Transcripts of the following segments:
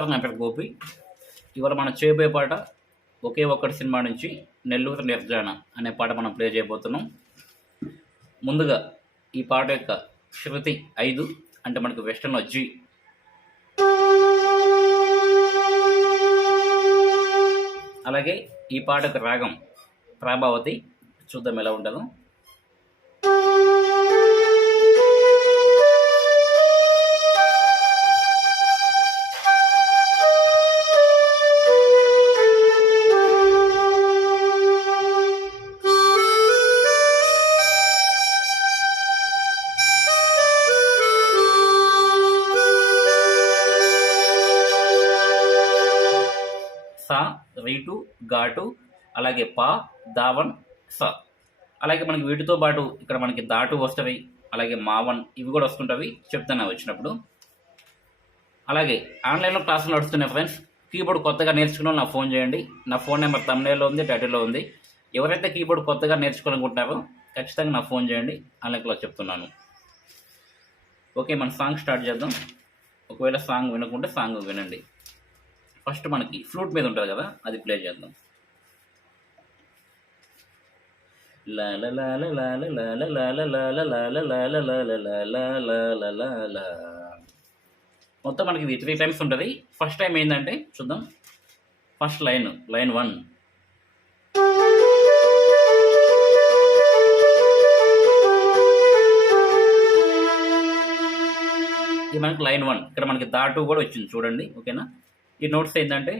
నమస్కారం, నా పేరు గోపి. ఇవాళ మనం చేయబోయే పాట ఒకే ఒక్కటి సినిమా నుంచి నెల్లూరు నిర్జాన అనే పాట మనం ప్లే చేయబోతున్నాం. ముందుగా ఈ పాట యొక్క శృతి 5 అంటే మనకు వెస్టర్న్లో జీ. అలాగే ఈ పాట యొక్క రాగం ప్రభావతి. చూద్దాం ఎలా ఉంటుందో. సా, రీటు, ఘాటు, అలాగే పా, దావన్, స. అలాగే మనకి వీటితో పాటు ఇక్కడ మనకి దాటు వస్తుంది, అలాగే మావన్ ఇవి కూడా వస్తుంటవి, చెప్తాను వచ్చినప్పుడు. అలాగే ఆన్లైన్లో క్లాసులు నడుస్తున్నాయి ఫ్రెండ్స్. కీబోర్డ్ కొత్తగా నేర్చుకున్న నా ఫోన్ చేయండి. నా ఫోన్ నెంబర్ తమ్నేల్లో ఉంది, టైటిల్లో ఉంది. ఎవరైతే కీబోర్డ్ కొత్తగా నేర్చుకోవాలనుకుంటున్నారో ఖచ్చితంగా నా ఫోన్ చేయండి, ఆన్లైన్ క్లాస్ చెప్తున్నాను. ఓకే, మన సాంగ్ స్టార్ట్ చేద్దాం. ఒకవేళ సాంగ్ వినకుంటే సాంగ్ వినండి. ఫస్ట్ మనకి ఫ్లూట్ మీద ఉంటుంది కదా, అది ప్లే చేద్దాం. మొత్తం మనకి ఇది 3 టైమ్స్ ఉంటుంది. ఫస్ట్ టైం ఏంటంటే చూద్దాం. First line 1. ఇది మనకి లైన్ 1. ఇక్కడ మనకి దాటు కూడా వచ్చింది చూడండి. ఓకేనా, ఈ నోట్స్ ఏంటంటే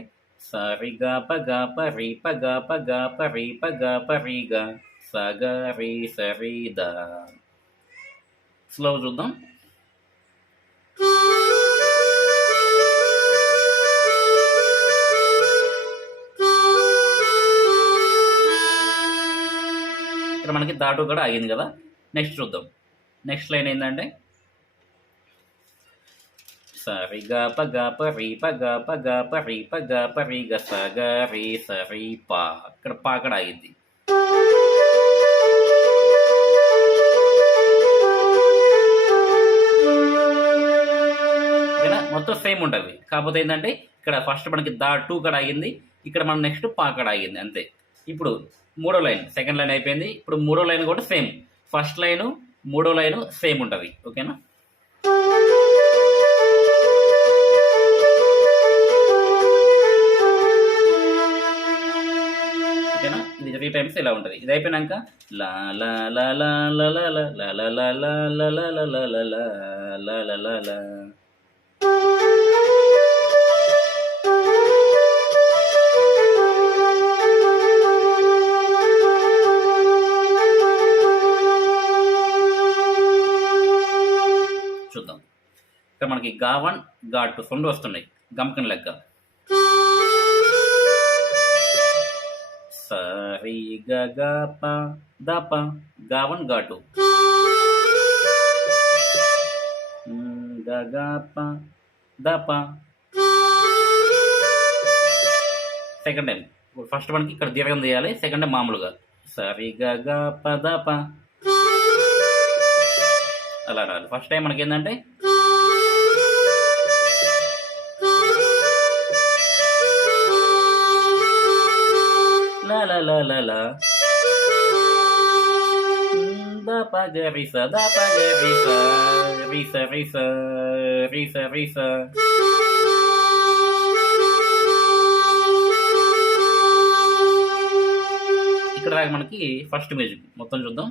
సరి గా ప గా ప రీ ప గా ప గా ప రీ ప గా ప రీ గా స గ రీ స రీ ద. స్లో చూద్దాం. ఇక్కడ మనకి దాటు కూడా ఆగింది కదా. నెక్స్ట్ చూద్దాం. నెక్స్ట్ లైన్ ఏంటంటే సరి గా ప గా ప రీ ప గా ప గా ప రీ ప గా ప రీ గ స గ రీ స రీ ప. ఇక్కడ పా అక్కడ ఆగింది. మొత్తం సేమ్ ఉంటుంది. కాకపోతే ఏంటంటే ఇక్కడ ఫస్ట్ మనకి దా 2 కడ ఆగింది, ఇక్కడ మన నెక్స్ట్ పా కడ ఆగింది అంతే. ఇప్పుడు మూడో లైన్, సెకండ్ లైన్ అయిపోయింది. ఇప్పుడు మూడో లైన్ కూడా సేమ్. ఫస్ట్ లైను మూడో లైను సేమ్ ఉంటుంది. ఓకేనా, ఇది 3 టైమ్స్ ఇలా ఉంటుంది. ఇది అయిపోయినాక లా లా లా లా లా లా లా లా లా లా లా లా లా లా లా లా లా లా లా. చూద్దాం. ఇక్కడ మనకి గా1 గా2 2 వస్తున్నాయి గమకం లెక్క. సరి గ గ ప ద ప గా1 గా2 గ గ ప ద ప. సెకండ్ టైం ఫస్ట్ మనకి ఇక్కడ దీర్ఘం తీయాలి, సెకండ్ టైం మామూలుగా సరి గ గ ప ద ప అలా రాదు. ఫస్ట్ టైం మనకి ఏంటంటే లా లా లా లా లా ద ప గ రి స ద ప గ రి స రి స రి స రి స రి స. ఇక్కడ దాకా మనకి ఫస్ట్ మ్యూజిక్ మొత్తం చూద్దాం.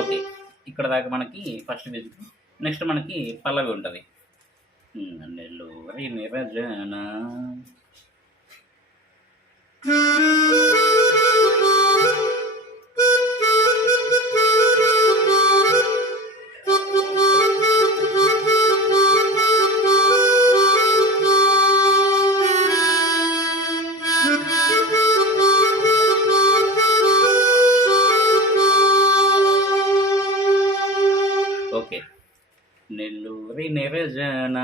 ఓకే, ఇక్కడ దాకా మనకి ఫస్ట్ మ్యూజిక్. నెక్స్ట్ మనకి పల్లవి ఉంటుంది. నెల్లూరి నిర్జన జన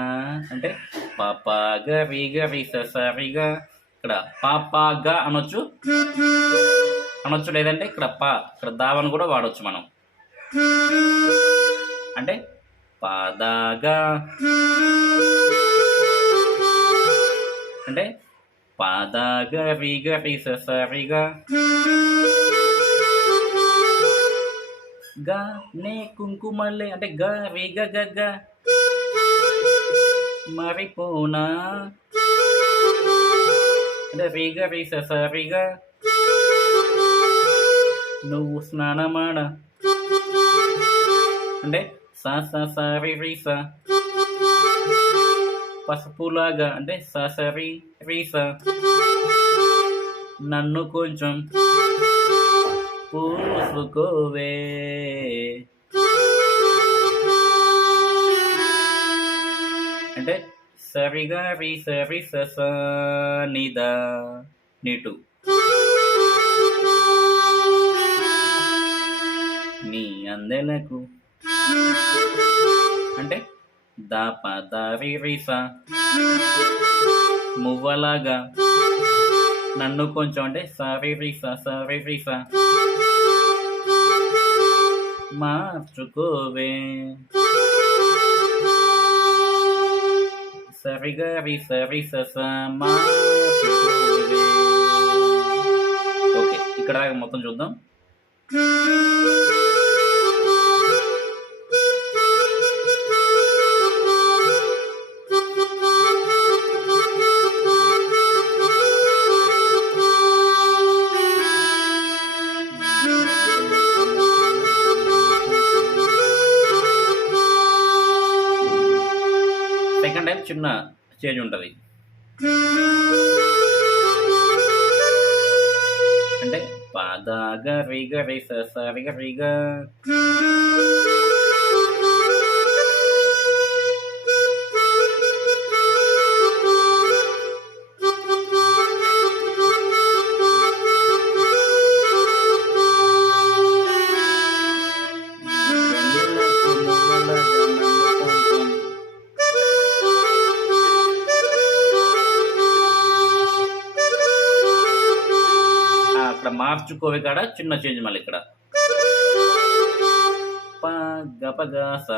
అంటే పాపా గరి గరి సరిగా ఇక్కడ పాపాగా అనొచ్చు లేదంటే ఇక్కడ దావని కూడా వాడవచ్చు మనం. అంటే పాదాగా అంటే పాదాగా రీగా రీసరిగా గా నే కుంకుమల్లే అంటే గా రీగ గగ్గ మరిపోనా అంటే రీగ రీసరిగా నువ్వు స్నానమాడ అంటే సారి రీస పసుపులాగా అంటే సరి రీస నన్ను కొంచెం పూసుకోవే అంటే సరిగా రీస రీస నిదా నీటు నీ అందెలకు అంటే దాప దారి రీస మువ్వలాగా నన్ను కొంచెం అంటే సారి రీస మార్చుకోవే సరిగా రీస మార్చుకోవే. ఓకే, ఇక్కడ మొత్తం చూద్దాం. సెకండ్ టైం చిన్న చేంజ్ ఉంటుంది. అంటే పాదాగా రీగా రీస సరిగా రీగా అక్కడ మార్చుకోవే కాడ చిన్న చేంజ్ మళ్ళీ ఇక్కడ గపగాస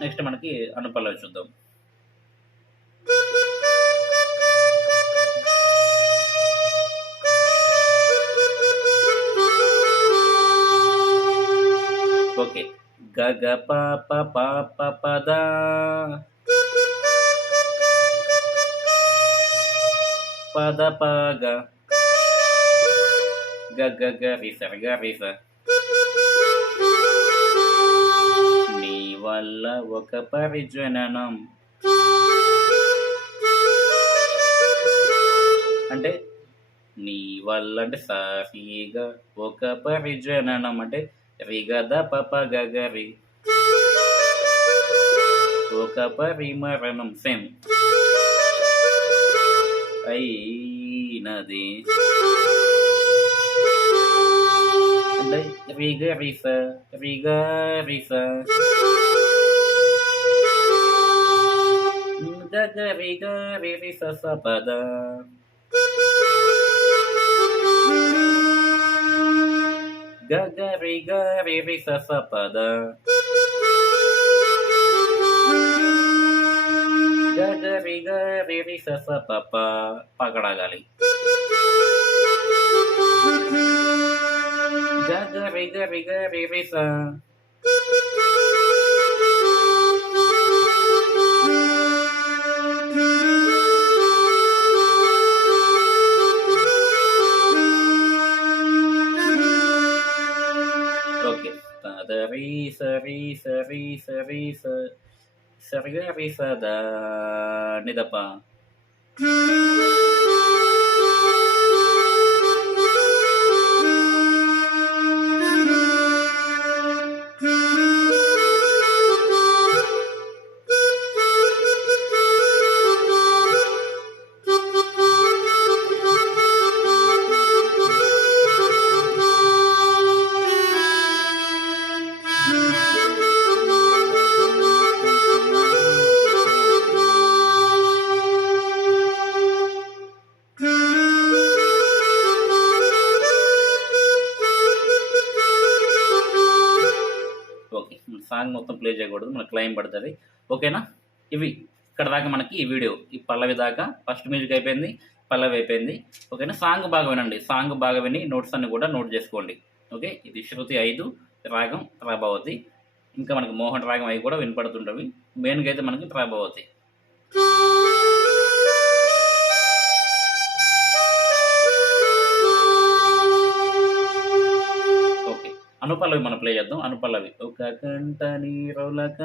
నెక్స్ట్ మనకి అనుపల్లవి చూద్దాం. ఓకే, గగ పాప పాప పద పద పగ గగ రీస నీ వల్ల ఒక పరిజననం అంటే నీ వల్ల అంటే సాఫీగా ఒక పరిజననం అంటే రిగద పప గగరి ఒక పరిమరణం సేమ్ అయినది అంటే రిగ రీస గగ రిగ రీస సపద గగ రిగ రీస సపద గగ రిగ రీస సపప పకడాగాలి గగ రిగ రీస ఓకే, సరిగా రీస ద నిదప సాంగ్ మొత్తం ప్లే చేయకూడదు, మనకు క్లైమ్ పడుతుంది. ఓకేనా? ఇవి ఇక్కడ దాకా మనకి ఈ వీడియో, ఈ పల్లవి దాకా ఫస్ట్ మ్యూజిక్ అయిపోయింది, పల్లవి అయిపోయింది. ఓకేనా? సాంగ్ బాగా వినండి, సాంగ్ బాగా విని నోట్స్ అన్ని కూడా నోట్ చేసుకోండి. ఓకే, ఇది శృతి 5, రాగం ప్రభావతి. ఇంకా మనకి మోహన్ రాగం అవి కూడా వినపడుతుంటవి. మెయిన్గా అయితే మనకి ప్రభావతి. ఓకే, అనుపల్లవి మనం ప్లే చేద్దాం. అనుపల్లవి ఒక కంట నీరొలక.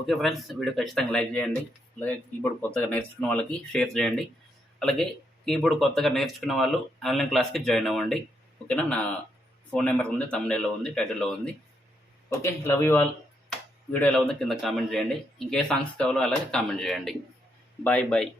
ఓకే ఫ్రెండ్స్, వీడియో ఖచ్చితంగా లైక్ చేయండి. అలాగే కీబోర్డ్ కొత్తగా నేర్చుకున్న వాళ్ళకి షేర్ చేయండి. అలాగే కీబోర్డ్ కొత్తగా నేర్చుకున్న వాళ్ళు ఆన్లైన్ క్లాస్కి జాయిన్ అవ్వండి. ఓకేనా? నా ఫోన్ నెంబర్ ఉంది, తమ్ముడేలో ఉంది, టైటిల్లో ఉంది. Okay, love you all. Video ఎలా ఉందో కింద కామెంట్ చేయండి. ఇంకే సాంగ్స్ కావాలో అలాగే కామెంట్ చేయండి. Bye bye.